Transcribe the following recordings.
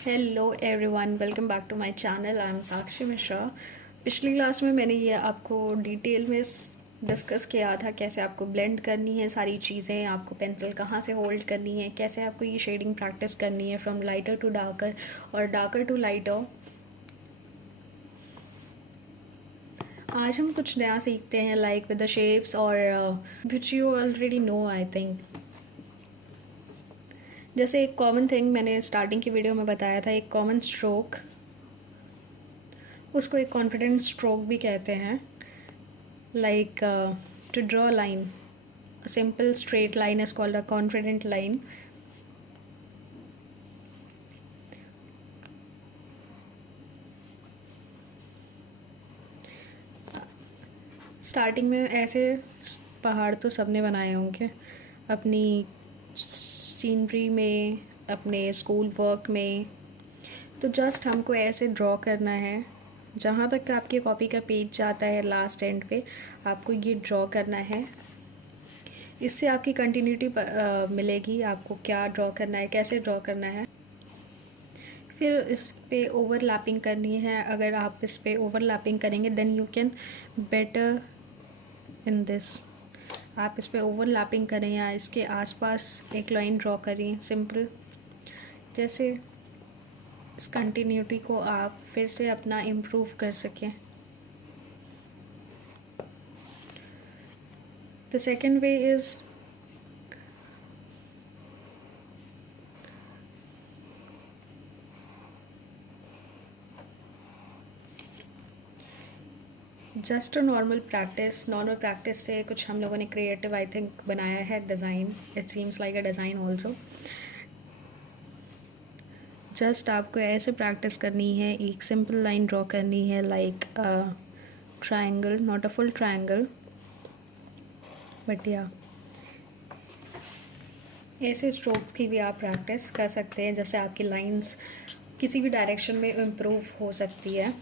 Hello everyone, welcome back to my channel. I am Sakshi Mishra. पिछली class में मैंने ये आपको डिटेल में डिस्कस किया था कैसे आपको ब्लेंड करनी है सारी चीज़ें, आपको पेंसिल कहाँ से होल्ड करनी है, कैसे आपको ये शेडिंग प्रैक्टिस करनी है फ्रॉम लाइटर टू डार्कर और डार्कर टू लाइटर। आज हम कुछ नया सीखते हैं लाइक विद द शेप्स और which you already know I think. जैसे एक कॉमन थिंग मैंने स्टार्टिंग की वीडियो में बताया था, एक कॉमन स्ट्रोक, उसको एक कॉन्फिडेंट स्ट्रोक भी कहते हैं। Like to draw line, a simple straight line is called a confident line. Starting में ऐसे पहाड़ तो सबने बनाए होंगे अपनी सीनरी में, अपने स्कूल वर्क में। तो जस्ट हमको ऐसे ड्रॉ करना है, जहाँ तक आपके कॉपी का पेज जाता है लास्ट एंड पे आपको ये ड्रॉ करना है। इससे आपकी कंटिन्यूटी मिलेगी, आपको क्या ड्रॉ करना है, कैसे ड्रॉ करना है। फिर इस पे ओवरलैपिंग करनी है। अगर आप इस पे ओवरलैपिंग करेंगे then you can better in this. आप इस पे ओवरलैपिंग करें या इसके आसपास एक लाइन ड्रॉ करें सिंपल, जैसे इस कंटिन्यूटी को आप फिर से अपना इम्प्रूव कर सकें। The second way is just a normal practice से कुछ हम लोगों ने क्रिएटिव आई थिंक बनाया है design. It seems like a design also. Just आपको ऐसे प्रैक्टिस करनी है, एक सिंपल लाइन ड्रॉ करनी है like triangle, not a full triangle but या ऐसे स्ट्रोक्स की भी आप प्रैक्टिस कर सकते हैं, जैसे आपकी लाइंस किसी भी डायरेक्शन में इम्प्रूव हो सकती है।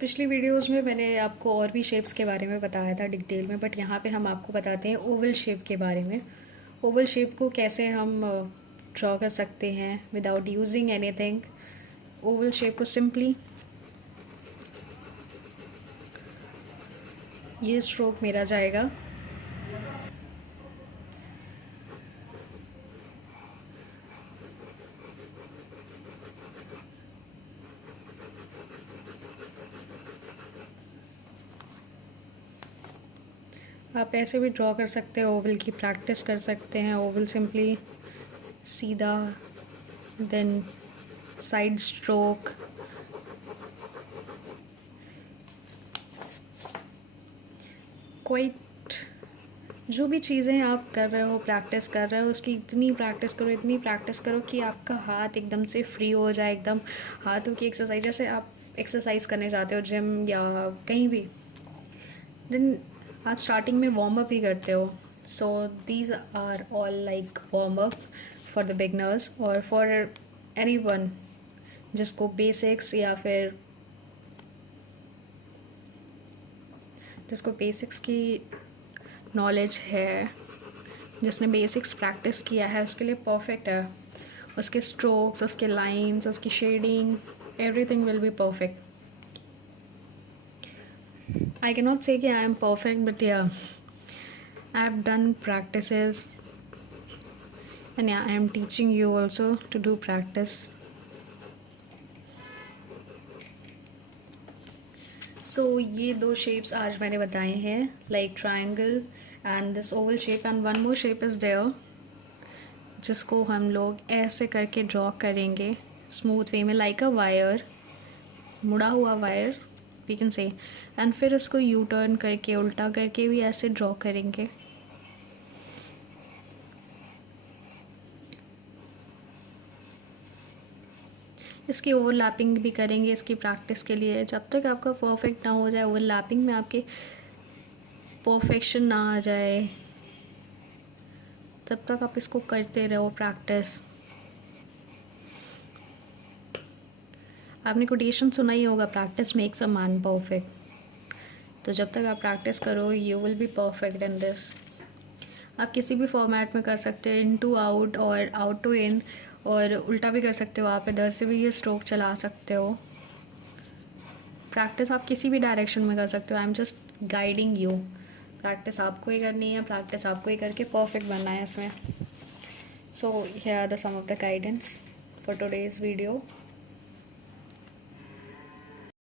पिछली वीडियोस में मैंने आपको और भी शेप्स के बारे में बताया था डिटेल में, बट यहाँ पे हम आपको बताते हैं ओवल शेप के बारे में। ओवल शेप को कैसे हम ड्रॉ कर सकते हैं without using anything. Oval shape को सिंपली ये स्ट्रोक मेरा जाएगा, आप ऐसे भी ड्रॉ कर सकते हैं, ओवल की प्रैक्टिस कर सकते हैं। ओवल सिंपली सीधा, देन साइड स्ट्रोक, क्वाइट जो भी चीज़ें आप कर रहे हो, प्रैक्टिस कर रहे हो, उसकी इतनी प्रैक्टिस करो कि आपका हाथ एकदम से फ्री हो जाए, एकदम हाथों की एक्सरसाइज, जैसे आप एक्सरसाइज करने जाते हो जिम या कहीं भी, देन आप स्टार्टिंग में वार्म अप ही करते हो। So these are all like warm up for the beginners और फॉर एनीवन जिसको बेसिक्स या फिर जिसको बेसिक्स की नॉलेज है, जिसने बेसिक्स प्रैक्टिस किया है, उसके लिए परफेक्ट है। उसके स्ट्रोक्स, उसके लाइंस, उसकी shading, everything will be perfect. I cannot say कि I am perfect, but yeah, I have done practices and yeah, I am teaching you also to do practice. So ये दो shapes आज मैंने बताए हैं, like triangle and this oval shape, and one more shape is there जिसको हम लोग ऐसे करके ड्रॉ करेंगे स्मूथ वे में, लाइक अ वायर, मुड़ा हुआ wire we can say, and फिर उसको यू टर्न करके उल्टा करके भी ऐसे ड्रॉ करेंगे। इसकी ओवरलैपिंग भी करेंगे इसकी प्रैक्टिस के लिए। जब तक आपका परफेक्ट ना हो जाए, ओवरलैपिंग में आपके परफेक्शन ना आ जाए, तब तक आप इसको करते रहो प्रैक्टिस। आपने कोटेशन सुना ही होगा, practice makes a man perfect. तो जब तक आप प्रैक्टिस करो you will be perfect in this. आप किसी भी फॉर्मेट में कर सकते हैं, इन टू आउट और आउट टू इन, और उल्टा भी कर सकते हो आप, इधर से भी ये स्ट्रोक चला सकते हो। प्रैक्टिस आप किसी भी डायरेक्शन में कर सकते हो, I am just guiding you. Practice आपको ही करनी है, प्रैक्टिस आपको ही करके परफेक्ट बनना है इसमें। So here are the some of the guidance for today's video.